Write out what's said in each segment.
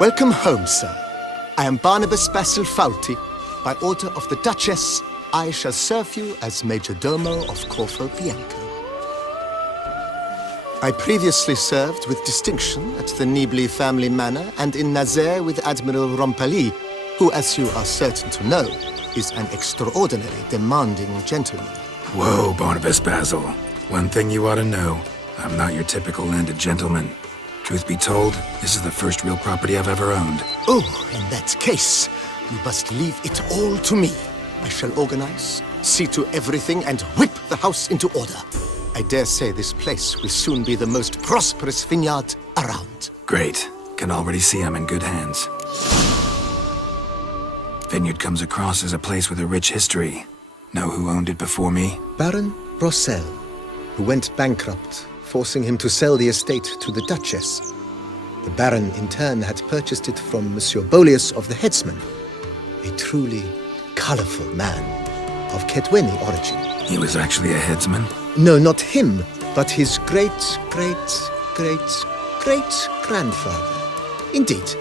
Welcome home, sir. I am Barnabas Basil Fawlty. By order of the Duchess, I shall serve you as Major Domo of Corvo Biance. I previously served with distinction at the Nibley family manor and in Nazaire with Admiral Rompali, who, as you are certain to know, is an extraordinarily demanding gentleman. Whoa, Barnabas Basil. One thing you ought to know. I'm not your typical landed gentleman. Truth be told, this is the first real property I've ever owned. Oh, in that case, you must leave it all to me. I shall organize, see to everything, and whip the house into order. I dare say this place will soon be the most prosperous vineyard around. Great. Can already see I'm in good hands. Vineyard comes across as a place with a rich history. Know who owned it before me? Baron Rossel, who went bankrupt, forcing him to sell the estate to the Duchess. The Baron, in turn, had purchased it from Monsieur Bolius of the Headsman, a truly colorful man of Ketweni origin. He was actually a headsman? No, not him, but his great-great-great-great-grandfather. Indeed.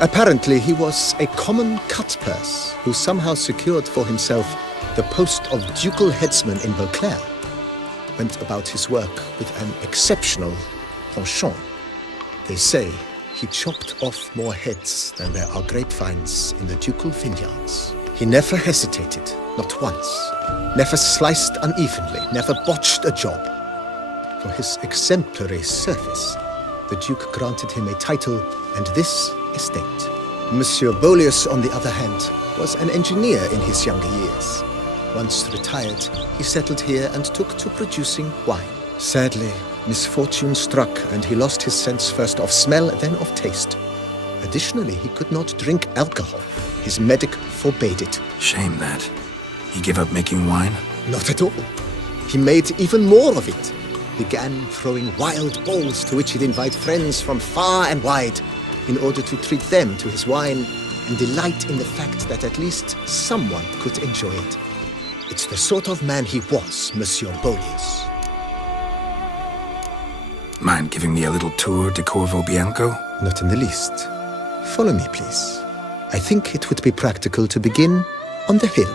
Apparently, he was a common cut-purse who somehow secured for himself the post of ducal headsman in Beauclair. Went about his work with an exceptional penchant. They say he chopped off more heads than there are grapevines in the ducal vineyards. He never hesitated, not once. Never sliced unevenly, never botched a job. For his exemplary service, the Duke granted him a title and this estate. Monsieur Bolius, on the other hand, was an engineer in his younger years. Once retired, he settled here and took to producing wine. Sadly, misfortune struck and he lost his sense first of smell, then of taste. Additionally, he could not drink alcohol. His medic forbade it. Shame that. He gave up making wine? Not at all. He made even more of it. Began throwing wild balls to which he'd invite friends from far and wide in order to treat them to his wine and delight in the fact that at least someone could enjoy it. It's the sort of man he was, Monsieur Bolius. Mind giving me a little tour de Corvo Bianco? Not in the least. Follow me, please. I think it would be practical to begin on the hill.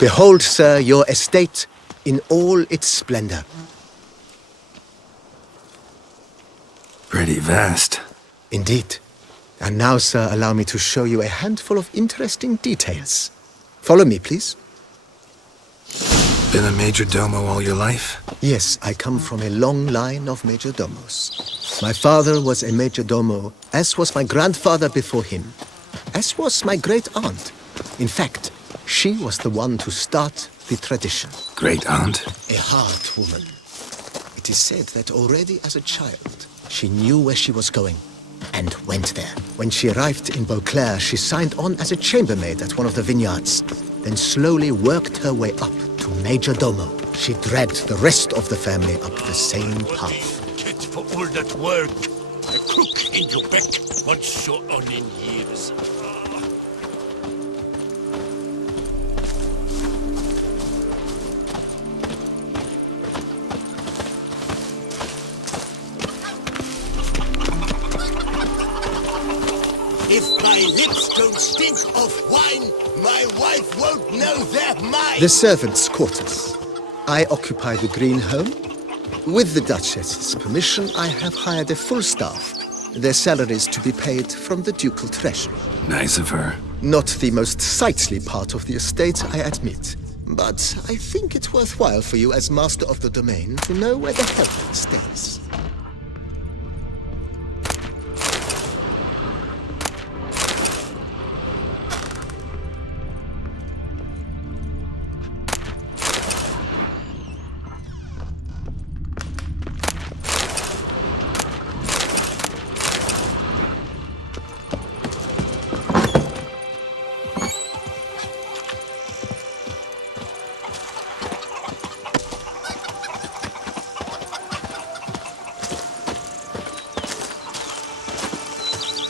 Behold, sir, your estate in all its splendor. Pretty vast. Indeed. And now, sir, allow me to show you a handful of interesting details. Follow me, please. Been a major domo all your life? Yes, I come from a long line of major domos. My father was a major domo, as was my grandfather before him, as was my great-aunt. In fact, she was the one to start the tradition. Great-aunt? A hard woman. It is said that already as a child, she knew where she was going and went there. When she arrived in Beauclair, she signed on as a chambermaid at one of the vineyards, then slowly worked her way up to Major Domo. She dragged the rest of the family up the same path. Kid, for all that work, a crook in your back once so on in years. If my lips don't stink of wine, my wife won't know they're mine. The servants' quarters. I occupy the green home. With the Duchess's permission, I have hired a full staff. Their salaries to be paid from the ducal treasury. Nice of her. Not the most sightly part of the estate, I admit. But I think it's worthwhile for you as master of the domain to know where the helper stays.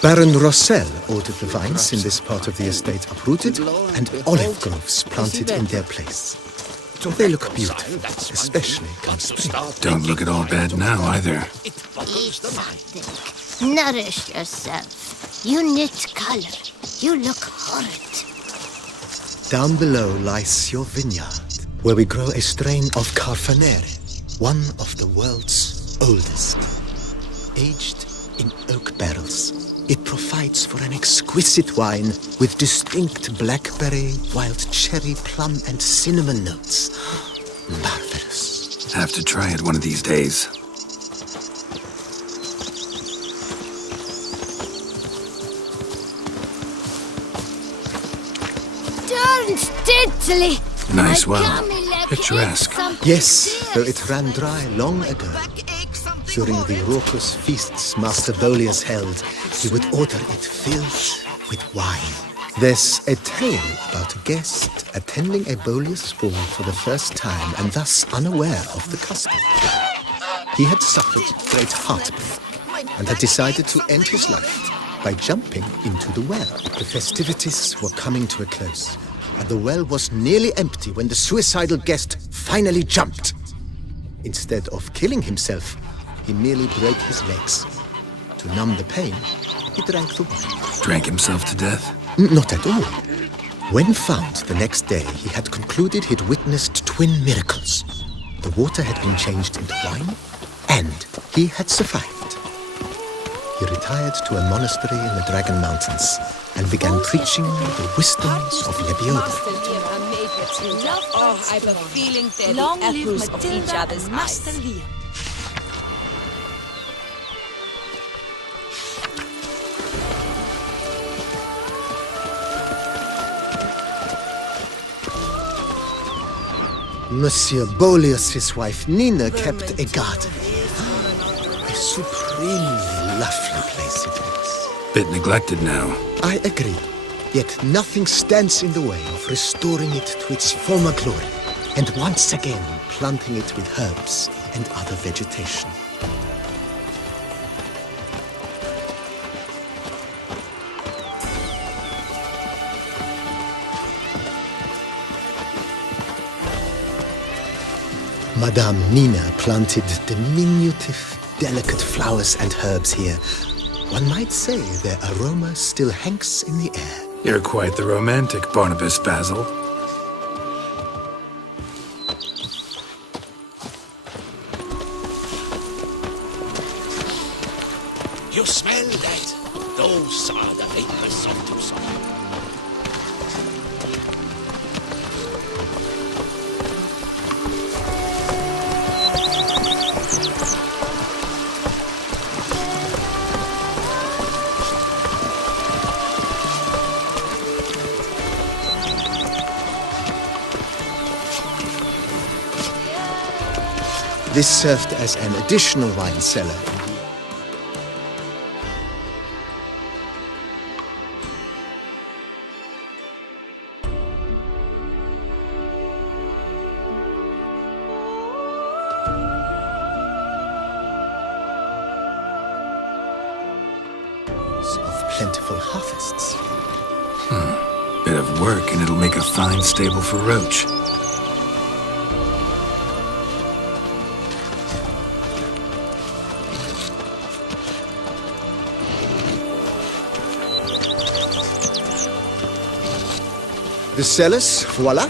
Baron Rossel ordered the vines in this part of the estate uprooted and olive groves planted in their place. They look beautiful, especially come spring. Don't look at all bad now, either. Nourish yourself. You knit color. You look horrid. Down below lies your vineyard, where we grow a strain of Carfanere, one of the world's oldest. Aged in oak barrels, it provides for an exquisite wine with distinct blackberry, wild cherry, plum, and cinnamon notes. Marvelous. Have to try it one of these days. Darn steadily. Nice well. Picturesque. Yes, though it ran dry long ago. During the raucous feasts Master Bolius held, he would order it filled with wine. There's a tale about a guest attending a Bolius ball for the first time and thus unaware of the custom. He had suffered great heartbreak and had decided to end his life by jumping into the well. The festivities were coming to a close, and the well was nearly empty when the suicidal guest finally jumped. Instead of killing himself, he merely broke his legs. To numb the pain, he drank the wine. Drank himself to death? Not at all. When found the next day, he had concluded he'd witnessed twin miracles. The water had been changed into wine, and he had survived. He retired to a monastery in the Dragon Mountains and began preaching the wisdoms of Lebioda. Oh, I've a feeling they're the apples of each other's eyes. Monsieur Bolius' wife Nina kept a garden. A supremely lovely place it was. Bit neglected now. I agree. Yet nothing stands in the way of restoring it to its former glory, and once again planting it with herbs and other vegetation. Madame Nina planted diminutive, delicate flowers and herbs here. One might say their aroma still hangs in the air. You're quite the romantic, Barnabas Basil. You smell that? Those are the vapors of Tucson. This served as an additional wine cellar. Of plentiful harvests. Bit of work and it'll make a fine stable for Roach. The cellars, voila.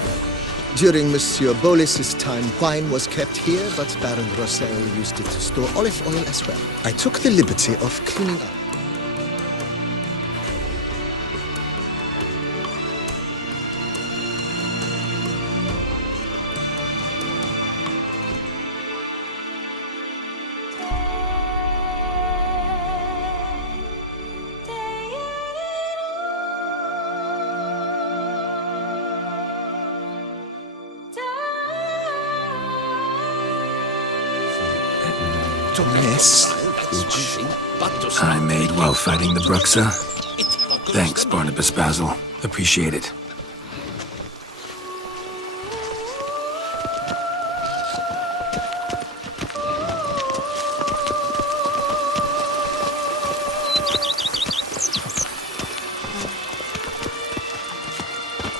During Monsieur Bolis's time, wine was kept here, but Baron Rossel used it to store olive oil as well. I took the liberty of cleaning up. Yes, which I made while fighting the Bruxa. Thanks, Barnabas Basil. Appreciate it.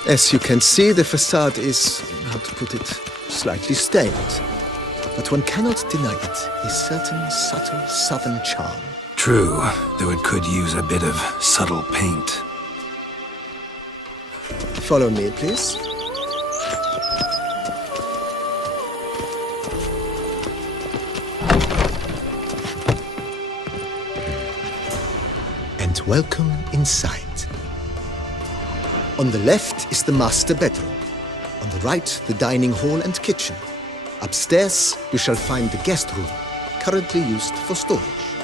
As you can see, the facade is, how to put it, slightly stained. But one cannot deny it, a certain subtle southern charm. True, though it could use a bit of subtle paint. Follow me, please. And welcome inside. On the left is the master bedroom. On the right, the dining hall and kitchen. Upstairs, you shall find the guest room, currently used for storage.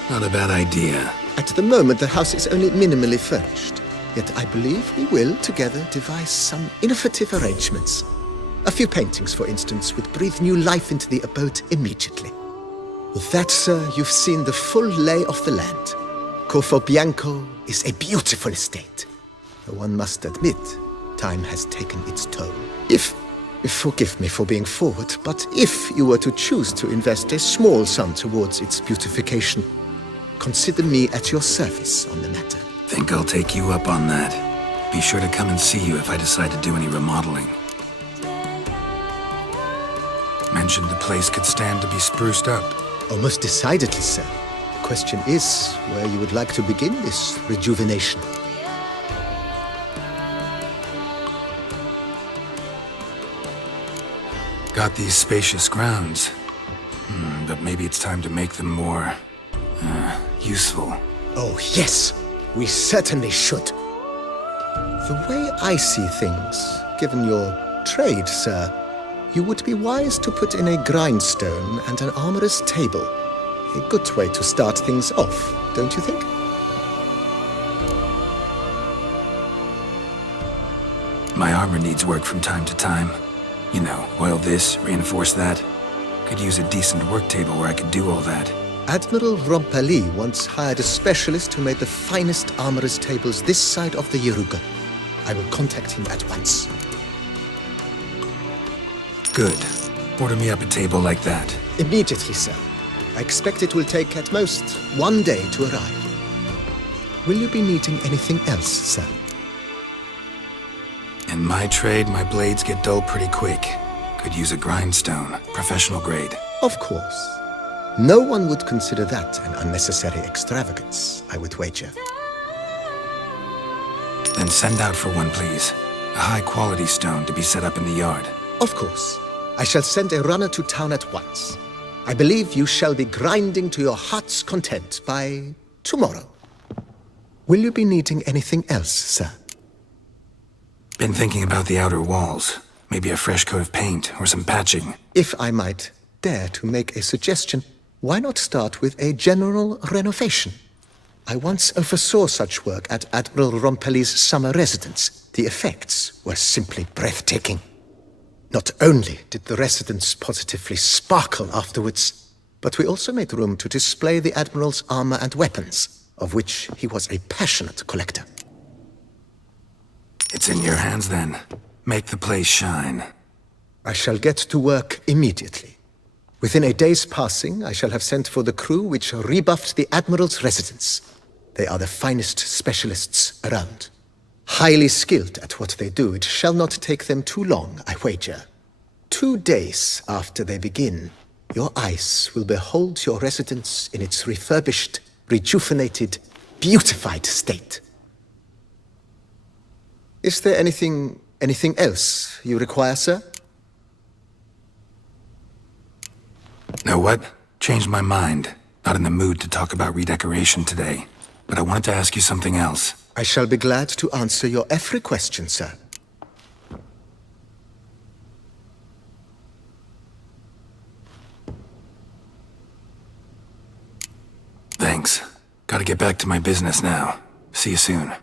Not a bad idea. At the moment, the house is only minimally furnished. Yet I believe we will, together, devise some innovative arrangements. A few paintings, for instance, would breathe new life into the abode immediately. With that, sir, you've seen the full lay of the land. Corvo Biance is a beautiful estate. Though one must admit, time has taken its toll. Forgive me for being forward, but if you were to choose to invest a small sum towards its beautification, consider me at your service on the matter. Think I'll take you up on that. Be sure to come and see you if I decide to do any remodeling. Mentioned the place could stand to be spruced up. Oh, most decidedly, sir. The question is where you would like to begin this rejuvenation. Got these spacious grounds. But maybe it's time to make them more, useful. Oh, yes. We certainly should. The way I see things, given your trade, sir, you would be wise to put in a grindstone and an armorer's table. A good way to start things off, don't you think? My armor needs work from time to time. You know, oil this, reinforce that. Could use a decent work table where I could do all that. Admiral Rompali once hired a specialist who made the finest armorer's tables this side of the Yaruga. I will contact him at once. Good. Order me up a table like that. Immediately, sir. I expect it will take at most 1 day to arrive. Will you be needing anything else, sir? In my trade, my blades get dull pretty quick. Could use a grindstone, professional grade. Of course. No one would consider that an unnecessary extravagance, I would wager. Then send out for one, please. A high-quality stone to be set up in the yard. Of course. I shall send a runner to town at once. I believe you shall be grinding to your heart's content by tomorrow. Will you be needing anything else, sir? Been thinking about the outer walls. Maybe a fresh coat of paint or some patching. If I might dare to make a suggestion, why not start with a general renovation? I once oversaw such work at Admiral Rompeli's summer residence. The effects were simply breathtaking. Not only did the residence positively sparkle afterwards, but we also made room to display the Admiral's armor and weapons, of which he was a passionate collector. It's in your hands then. Make the place shine. I shall get to work immediately. Within a day's passing, I shall have sent for the crew which rebuffed the Admiral's residence. They are the finest specialists around. Highly skilled at what they do, it shall not take them too long, I wager. 2 days after they begin, your eyes will behold your residence in its refurbished, rejuvenated, beautified state. Is there anything else you require, sir? Know what? Changed my mind. Not in the mood to talk about redecoration today. But I wanted to ask you something else. I shall be glad to answer your every question, sir. Thanks. Gotta get back to my business now. See you soon.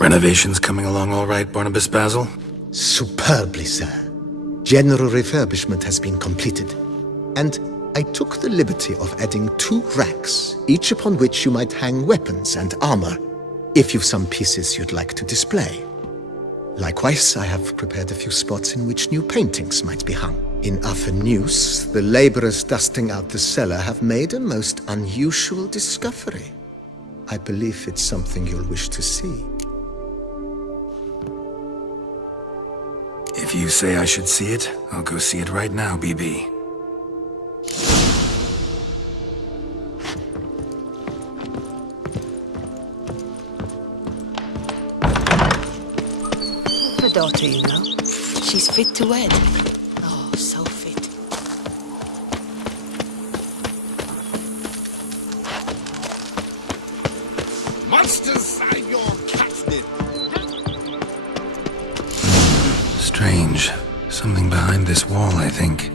Renovations coming along all right, Barnabas Basil? Superbly, sir. General refurbishment has been completed. And I took the liberty of adding 2 racks, each upon which you might hang weapons and armor, if you've some pieces you'd like to display. Likewise, I have prepared a few spots in which new paintings might be hung. In other news, the laborers dusting out the cellar have made a most unusual discovery. I believe it's something you'll wish to see. If you say I should see it, I'll go see it right now, BB. The daughter, you know. She's fit to wed. Oh, so fit. Monsters are your catnip. Strange. Something behind this wall, I think.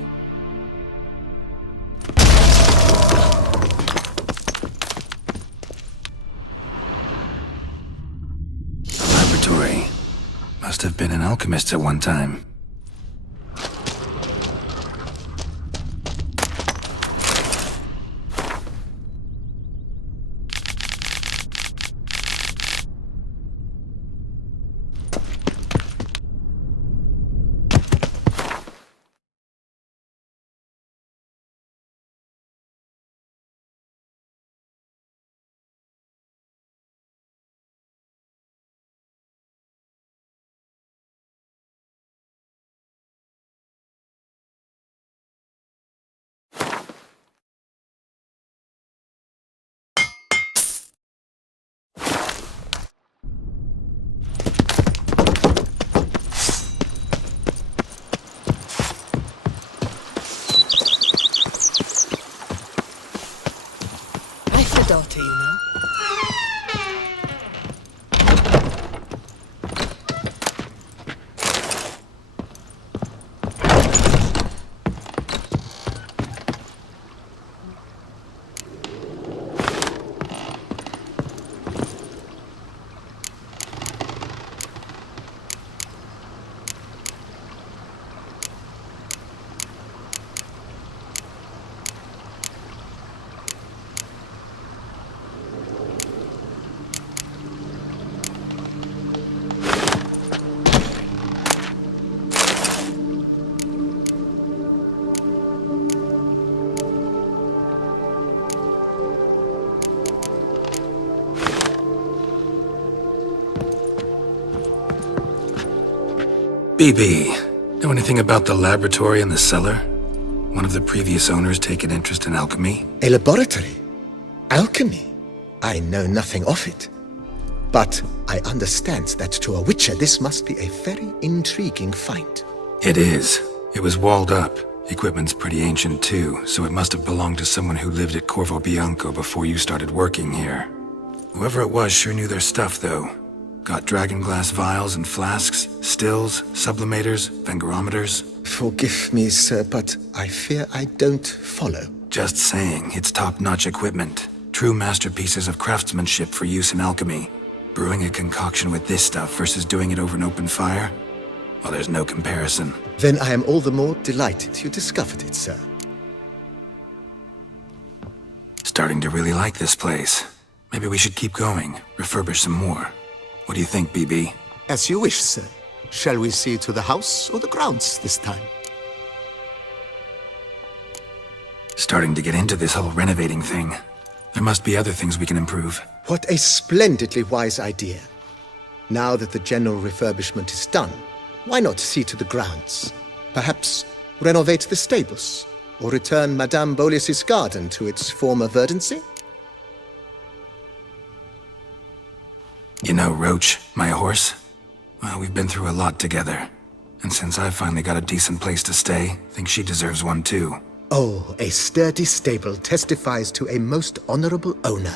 A laboratory. Must have been an alchemist at one time. BB, know anything about the laboratory in the cellar? One of the previous owners take an interest in alchemy? A laboratory? Alchemy? I know nothing of it. But I understand that to a witcher this must be a very intriguing find. It is. It was walled up. Equipment's pretty ancient too, so it must have belonged to someone who lived at Corvo Biance before you started working here. Whoever it was sure knew their stuff, though. Got dragon glass vials and flasks, stills, sublimators, vangerometers. Forgive me, sir, but I fear I don't follow. Just saying, it's top-notch equipment. True masterpieces of craftsmanship for use in alchemy. Brewing a concoction with this stuff versus doing it over an open fire? Well, there's no comparison. Then I am all the more delighted you discovered it, sir. Starting to really like this place. Maybe we should keep going, refurbish some more. What do you think, BB? As you wish, sir. Shall we see to the house or the grounds this time? Starting to get into this whole renovating thing. There must be other things we can improve. What a splendidly wise idea. Now that the general refurbishment is done, why not see to the grounds? Perhaps renovate the stables, or return Madame Bolis's garden to its former verdancy? You know Roach, my horse? Well, we've been through a lot together. And since I finally got a decent place to stay, I think she deserves one too. Oh, a sturdy stable testifies to a most honorable owner.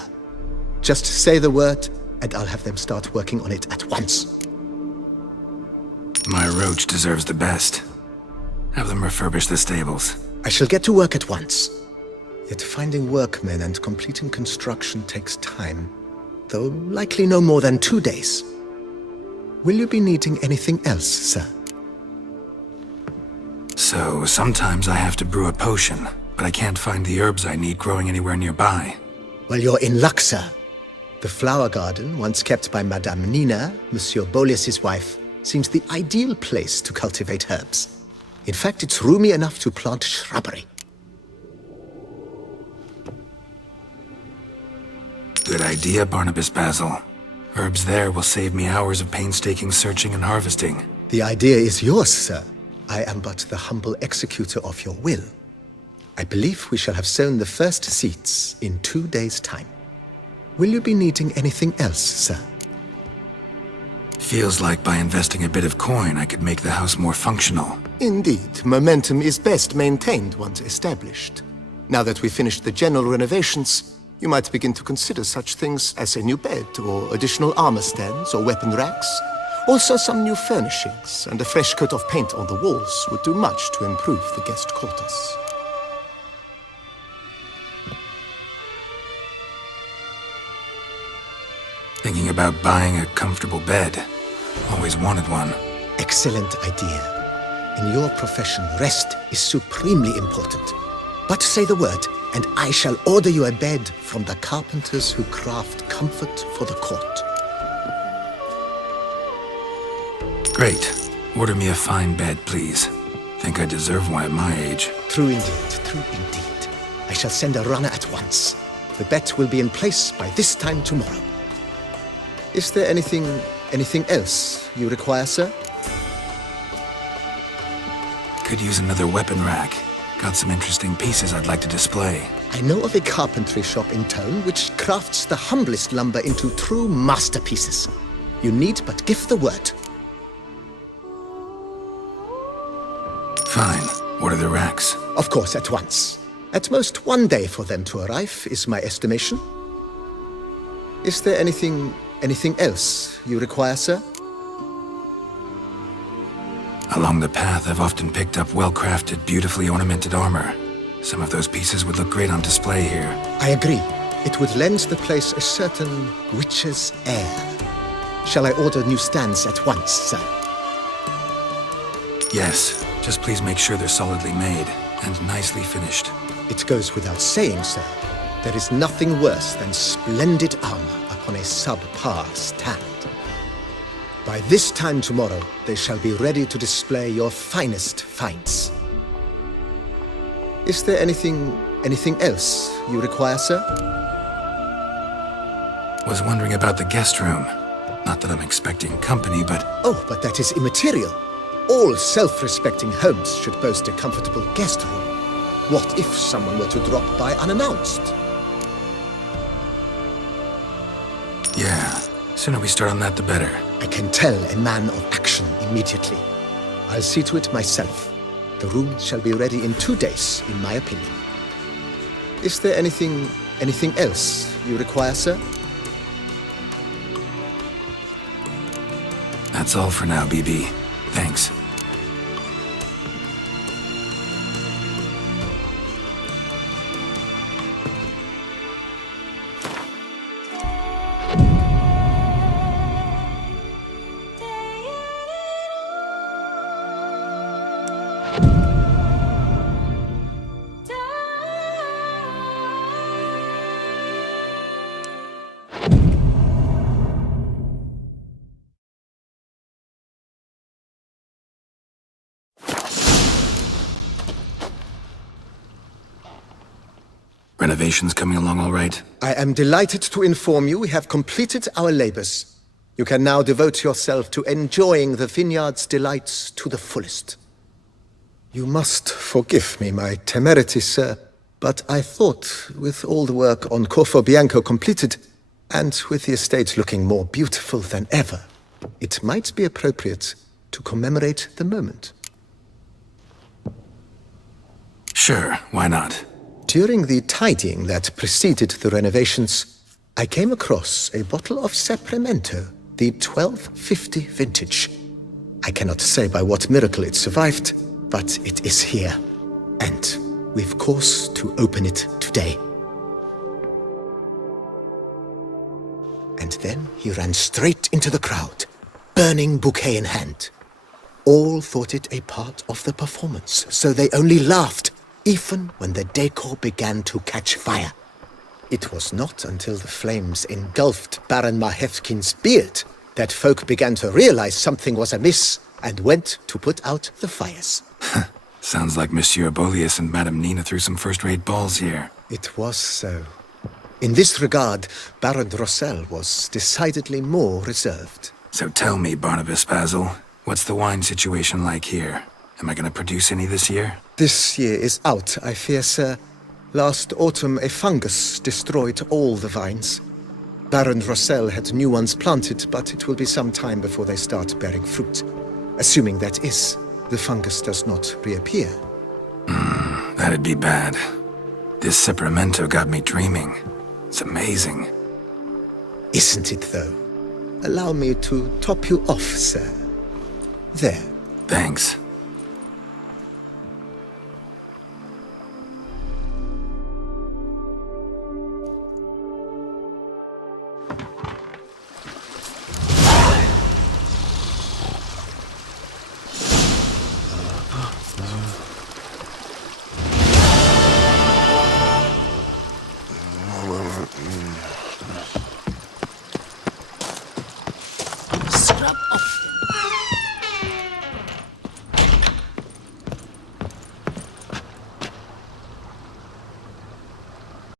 Just say the word, and I'll have them start working on it at once. My Roach deserves the best. Have them refurbish the stables. I shall get to work at once. Yet finding workmen and completing construction takes time, though likely no more than 2 days. Will you be needing anything else, sir? So, sometimes I have to brew a potion, but I can't find the herbs I need growing anywhere nearby. Well, you're in luck, sir. The flower garden, once kept by Madame Nina, Monsieur Bolis's wife, seems the ideal place to cultivate herbs. In fact, it's roomy enough to plant shrubbery. Good idea, Barnabas Basil. Herbs there will save me hours of painstaking searching and harvesting. The idea is yours, sir. I am but the humble executor of your will. I believe we shall have sown the first seeds in 2 days' time. Will you be needing anything else, sir? Feels like by investing a bit of coin, I could make the house more functional. Indeed, momentum is best maintained once established. Now that we've finished the general renovations, you might begin to consider such things as a new bed, or additional armor stands, or weapon racks. Also, some new furnishings and a fresh coat of paint on the walls would do much to improve the guest quarters. Thinking about buying a comfortable bed. Always wanted one. Excellent idea. In your profession, rest is supremely important. But say the word, and I shall order you a bed from the carpenters who craft comfort for the court. Great. Order me a fine bed, please. Think I deserve one at my age. True indeed, true indeed. I shall send a runner at once. The bet will be in place by this time tomorrow. Is there anything else you require, sir? Could use another weapon rack. Got some interesting pieces I'd like to display. I know of a carpentry shop in town which crafts the humblest lumber into true masterpieces. You need but give the word. Fine. Order the racks. Of course, at once. At most 1 day for them to arrive, is my estimation. Is there anything else you require, sir? Along the path, I've often picked up well-crafted, beautifully ornamented armor. Some of those pieces would look great on display here. I agree. It would lend the place a certain witch's air. Shall I order new stands at once, sir? Yes. Just please make sure they're solidly made and nicely finished. It goes without saying, sir. There is nothing worse than splendid armor upon a subpar stand. By this time tomorrow, they shall be ready to display your finest finds. Is there anything else you require, sir? Was wondering about the guest room. Not that I'm expecting company, but... Oh, but that is immaterial. All self-respecting homes should boast a comfortable guest room. What if someone were to drop by unannounced? Yeah, sooner we start on that the better. I can tell a man of action immediately. I'll see to it myself. The room shall be ready in 2 days, in my opinion. Is there anything else you require, sir? That's all for now, BB. Thanks. Renovations coming along all right? I am delighted to inform you we have completed our labors. You can now devote yourself to enjoying the vineyard's delights to the fullest. You must forgive me my temerity, sir, but I thought, with all the work on Corvo Biance completed, and with the estate looking more beautiful than ever, it might be appropriate to commemorate the moment. Sure, why not? During the tidying that preceded the renovations, I came across a bottle of Sapramento, the 1250 vintage. I cannot say by what miracle it survived, but it is here. And we've cause to open it today. And then he ran straight into the crowd, burning bouquet in hand. All thought it a part of the performance, so they only laughed, even when the decor began to catch fire. It was not until the flames engulfed Baron Mahevkin's beard that folk began to realize something was amiss and went to put out the fires. Sounds like Monsieur Bolius and Madame Nina threw some first-rate balls here. It was so. In this regard, Baron Rossel was decidedly more reserved. So tell me, Barnabas Basil, what's the wine situation like here? Am I going to produce any this year? This year is out, I fear, sir. Last autumn, a fungus destroyed all the vines. Baron Rossel had new ones planted, but it will be some time before they start bearing fruit. Assuming that is, the fungus does not reappear. That'd be bad. This Sapramento got me dreaming. It's amazing. Isn't it, though? Allow me to top you off, sir. There. Thanks.